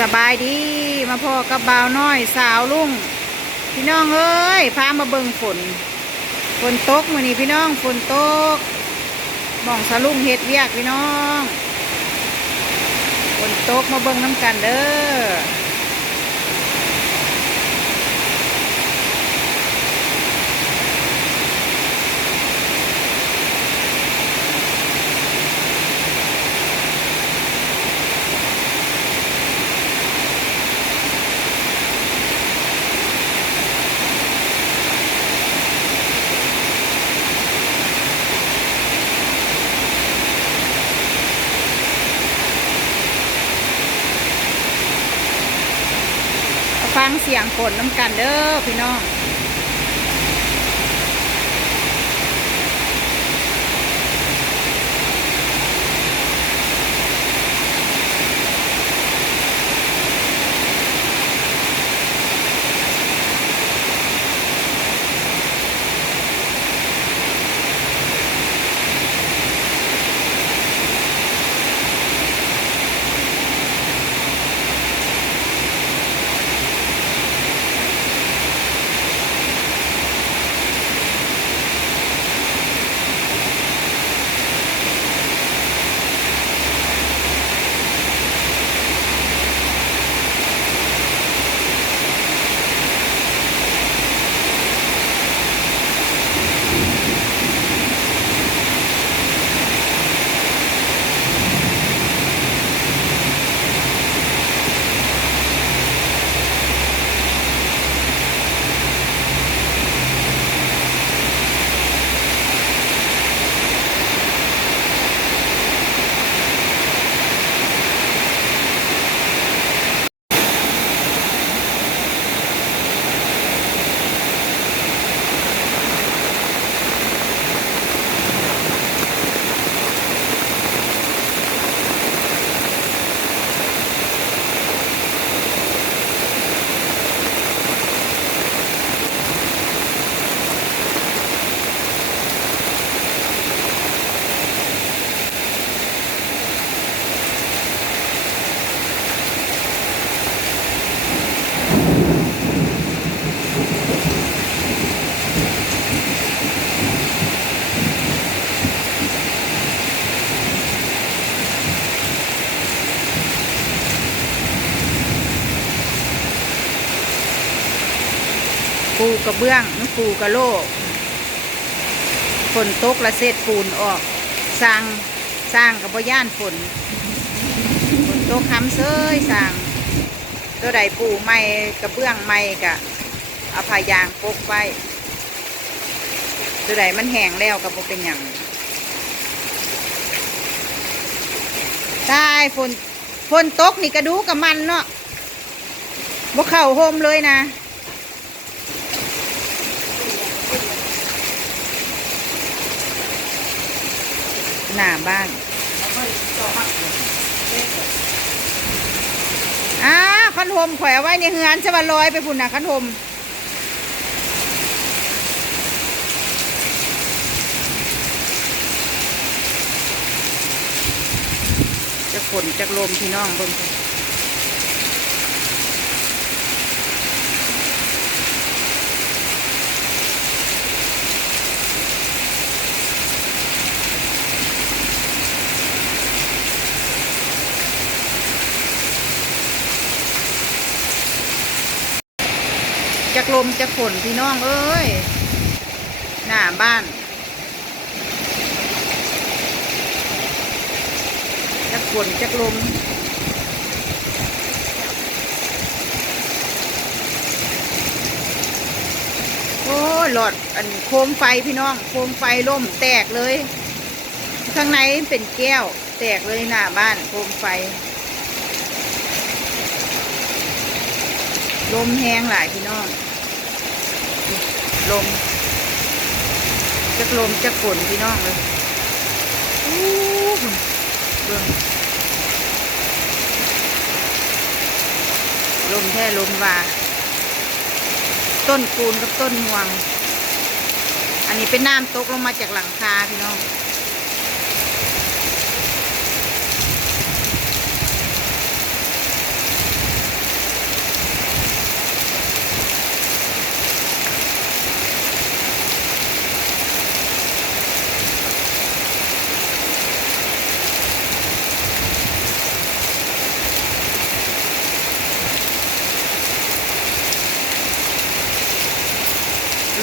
สบายดีมาพ่อกับบ่าวน้อยสาวลุงพี่น้องเอ้ยพามาเบิ่งฝนฝนตกมื้อนี้พี่น้องฝนตกบ้องสะลุงเฮ็ดเวียกพี่น้องฝนตกมาเบิ่งน้ำกันเด้อฟั งเสียงฝนน้ำกันเด้อพี่น้อง ปูกระเบื้องปูกระโลกฝนตกละเศษปูนออกสร้างสร้างกับบ่ย่านฝนฝนตกคำเซยสร้างตัวใดปูไม่กระเบื้องไม่กะเอาพายางปกไว้ตัวใดมันแห้งแล้วก็บ่เป็นอย่างใช่ฝนฝนตกนี่กระดูกับมันเนาะบ่เข้าโฮมเลยนะ หน้าบ้านอ้าขันหมข่อยเอาไว้ในเฮือนจะมาลอยไปพุ่นนะขันหมจะฝนจะลมพี่น้องเบน จะลมจะฝนพี่น้องเอ้ย หน้าบ้านจะฝนจะลมโอ้หลอดอันโคมไฟพี่น้อง โคมไฟล่มแตกเลย ข้างในเป็นแก้ว แตกเลยหน้าบ้านโคมไฟลมแห้งหลายพี่น้อง ลมจะลมจะฝนพี่น้องเลยอู้หูเบิ่งลมแท้ลมว่า ต้นปูนกับต้นห่วง อันนี้เป็นน้ำตกลงมาจากหลังคาพี่น้อง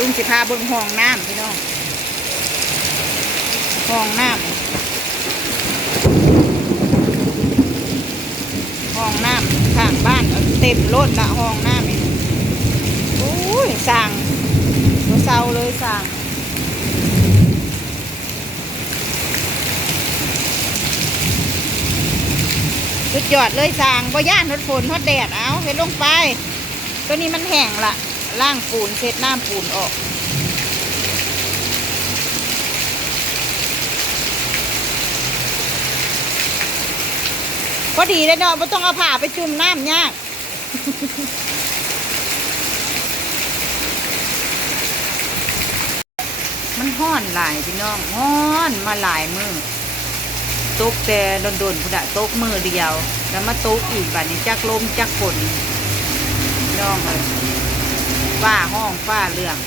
งสิพาเบิ่งห้องน้ำพี่น้องห้องน้ำห้องน้ำข้างบ้านเต็มรถละห้องน้ำนี่โอ้ยสั่งหัวเศร้าเลยสั่งสุดยอดเลยสั่งบ่ย่านรถฝนทอดแดดเอาเห็นลงไป ตัวนี้มันแห้งละ ล่างปูนเสร็จน้ำปูนออก พอดีเลยเนาะไม่ต้องเอาผ้าไปจุ่มน้ำยากมันห้อนหลายพี่น้องห้อนมาหลายมือตกแต่โดนๆพุ่นอะตกมือเดียว แล้วมาตกอีกบัดนี้จักลมจักฝนน้องเลย ฝ้าห้องฝ้าเรื่อง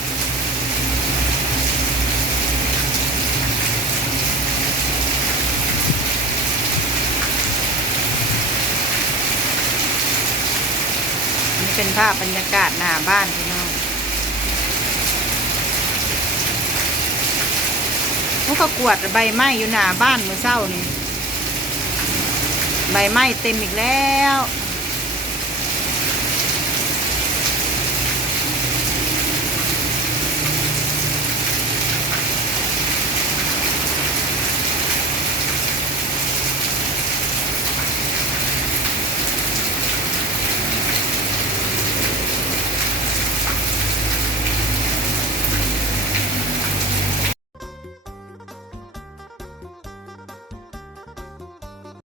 นี่เป็นภาพบรรยากาศหน้าบ้านพี่น้องเขาก็กวดใบไม้อยู่หน้าบ้านเมื่อเช้านี่ใบไม้เต็มอีกแล้ว